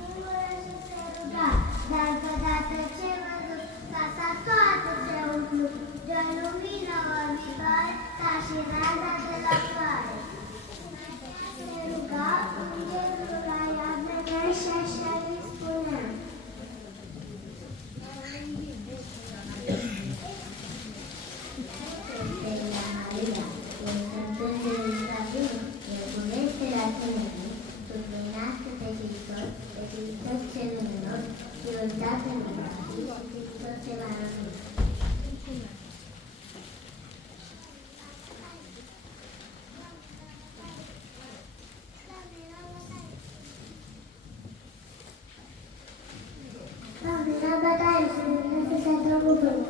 singură și se ruga, dar deodată ce văzut, casa toată se umplu de o lumină orbitoare, ca și raza de la soare. Se ruga, îngerul la ea venea și așa îi spunea: Doamne, bătaie să nu se atragă vânt.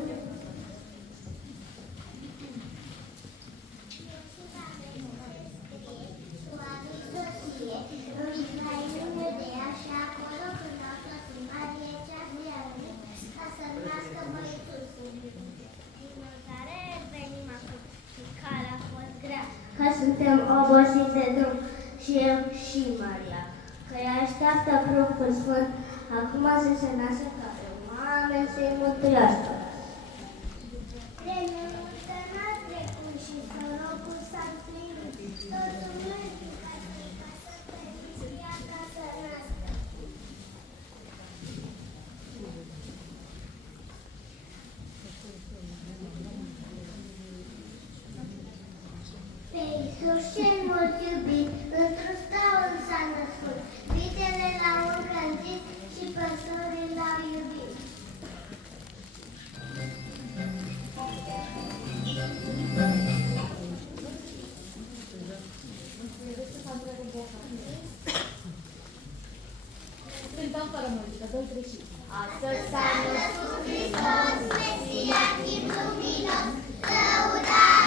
Că suntem obosiți de drum și eu și Maria, că îi așteaptă pruncul sfânt, acum să se nască ca pe mame să-i mântuiască. Vremea multă n-a trecut și sorocul s-a plinit, totul merge ca să fericirea ca să nască. Pe Iisus cel mult iubit, într-un staul s-a născut, vitele l-au încălzit și păsările l-au iubit. Cântăm fără muzică, 2, 3 și... Astăzi s-a născut Hristos, Mesia, chip luminos, lăudați!